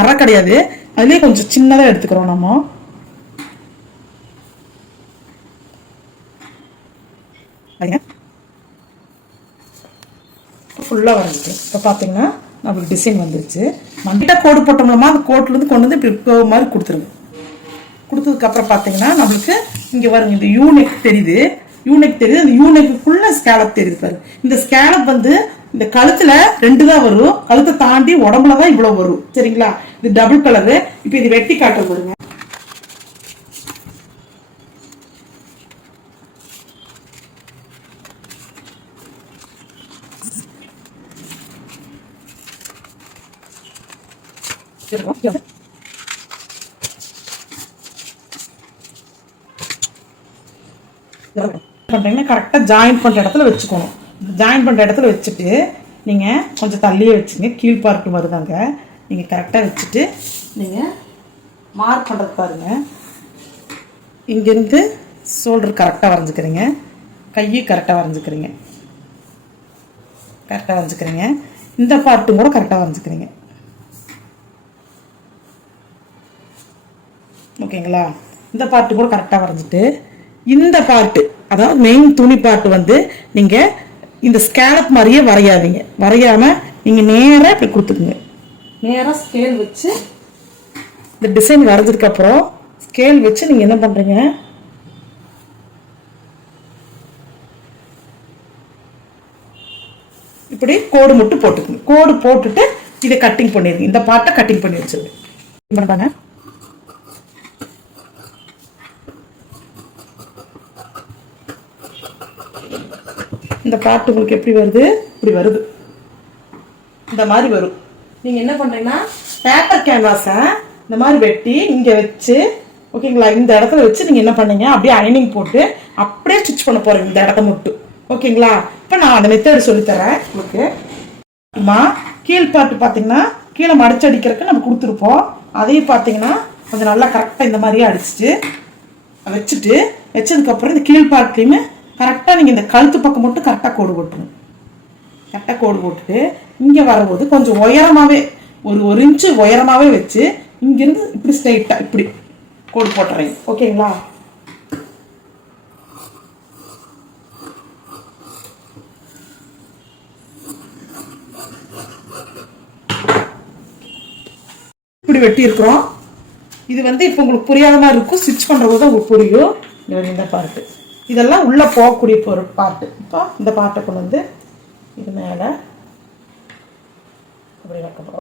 அரை கிடையாது, அதுலேயே கொஞ்சம் சின்னதாக எடுத்துக்கிறோம் நம்ம. ஃபுல்லாக வரைஞ்சிட்டு இப்போ பார்த்தீங்கன்னா நம்மளுக்கு டிசைன் வந்துருச்சு. மண்டிட்ட கோடு போட்டோம்னா அந்த கோட்லேருந்து கொண்டு வந்து இப்படி மாதிரி கொடுத்துருங்க. கொடுத்ததுக்கப்புறம் பார்த்தீங்கன்னா நம்மளுக்கு இங்கே வருங்க இந்த யூனெக் தெரியுது. அந்த யூனெக்குள்ள ஸ்கேலப் தெரியுது பாரு. இந்த ஸ்கேலப் வந்து இந்த கழுத்துல 2 தான் வரும். கழுத்தை தாண்டி உடம்புல தான் இவ்வளவு வரும். சரிங்களா? இது டபுள் கலரு. இப்போ இது வெட்டி காட்ட பாருங்க. பண்றீங்கன்னா கரெக்டா ஜாயின் பண்ற இடத்துல வச்சுக்கணும். ஜாயின் பண்ற இடத்துல வச்சுட்டு நீங்க கொஞ்சம் தள்ளியே வச்சுங்க. கீழ் பார்ட் வருதாங்க. நீங்க கரெக்டா வச்சுட்டு நீங்க மார்க் பண்றது பாருங்க. இங்கிருந்து ஷோல்டர் கரெக்டா வரைஞ்சுக்கிறீங்க. கையை கரெக்டா வரைஞ்சுக்கிறீங்க. இந்த பார்ட்டும் கூட கரெக்டா வரைஞ்சுக்கிறீங்க. ஓகேங்களா? இந்த பார்ட்டு கூட கரெக்டாக வரைஞ்சிட்டு இந்த பார்ட்டு அதாவது மெயின் துணி பார்ட்டு வந்து நீங்கள் இந்த ஸ்கேலப் மாதிரியே வரையாதீங்க. வரையாமல் நீங்கள் நேராக இப்படி கொடுத்துக்குங்க. நேராக ஸ்கேல் வச்சு இந்த டிசைன் வரைஞ்சதுக்கப்புறம் ஸ்கேல் வச்சு நீங்கள் என்ன பண்ணுறீங்க, இப்படி கோடு மட்டும் போட்டுக்குங்க. கோடு போட்டுட்டு இதை கட்டிங் பண்ணிடுங்க. இந்த பார்ட்டை கட்டிங் பண்ணி வச்சுருங்க. பண்ணுறாங்க இந்த பார்ட் உங்களுக்கு எப்படி வருது? இப்படி வருது. இந்த மாதிரி வரும். நீங்கள் என்ன பண்ணுறீங்கன்னா பேப்பர் கேன்வாஸை இந்த மாதிரி வெட்டி இங்கே வச்சு, ஓகேங்களா, இந்த இடத்துல வச்சு நீங்கள் என்ன பண்ணீங்க, அப்படியே அயனிங் போட்டு அப்படியே ஸ்டிச் பண்ண போகிறீங்க இந்த இடத்த மட்டும். ஓகேங்களா? இப்போ நான் அந்த மெத்தட் சொல்லித்தரேன் உங்களுக்கு. கீழ் பார்ட்டு பார்த்தீங்கன்னா கீழே மடிச்சு அடிக்கிறதுக்கு நம்ம கொடுத்துருப்போம். அதையும் பார்த்தீங்கன்னா கொஞ்சம் நல்லா கரெக்டாக இந்த மாதிரியே அடிச்சுட்டு வச்சதுக்கப்புறம் இந்த கீழ் பார்ட்லேயுமே கரெக்டாக நீங்கள் இந்த கழுத்து பக்கம் மட்டும் கரெக்டாக கோடு போட்டுருங்க. கரெக்டாக கோடு போட்டுட்டு இங்கே வரும்போது கொஞ்சம் உயரமாகவே ஒரு இன்ச்சு உயரமாகவே வச்சு இங்கேருந்து இப்படி ஸ்ட்ரைட்டாக இப்படி கோடு போட்டுறேன். ஓகேங்களா? இப்படி வெட்டி இருக்கிறோம். இது வந்து இப்போ உங்களுக்கு புரியாத மாதிரி இருக்கும். ஸ்டிச் பண்ணுற போது உங்களுக்கு புரியும். இந்த பார்ட்டு இதெல்லாம் உள்ளே போகக்கூடிய பார்ட்டு. இப்போ இந்த பார்ட்டை கொண்டு வந்து இது மேலே அப்படி வைக்க போகிறோம்.